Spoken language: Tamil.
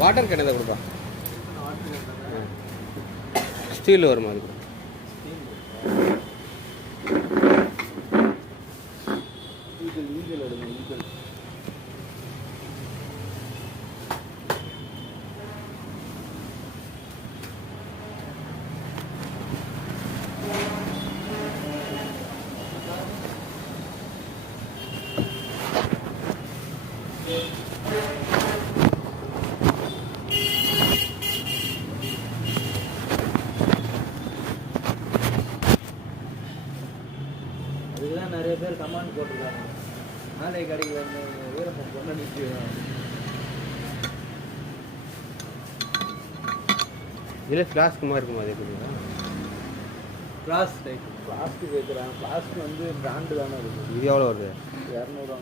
வாட்டர் கேன் எதாவது கொடுப்பா. ஸ்டீல் வருமா அது? ஈகல் எடுங்க. ஈகல் அதுக்குதான் நிறைய பேர் கமெண்ட் போட்டிருக்காங்க. நாளை கடைக்கு வந்து வீரப்பம் பொண்ணு நிற்கும். இதில் ஃப்ளாஸ்க் மாதிரி இருக்குமா? அது எப்படி? பிளாஸ்டிக் வைக்கிறாங்க. பிளாஸ்டிக் வந்து பிராண்டு தானே இருக்குது. இது எவ்வளோ வருது? 200.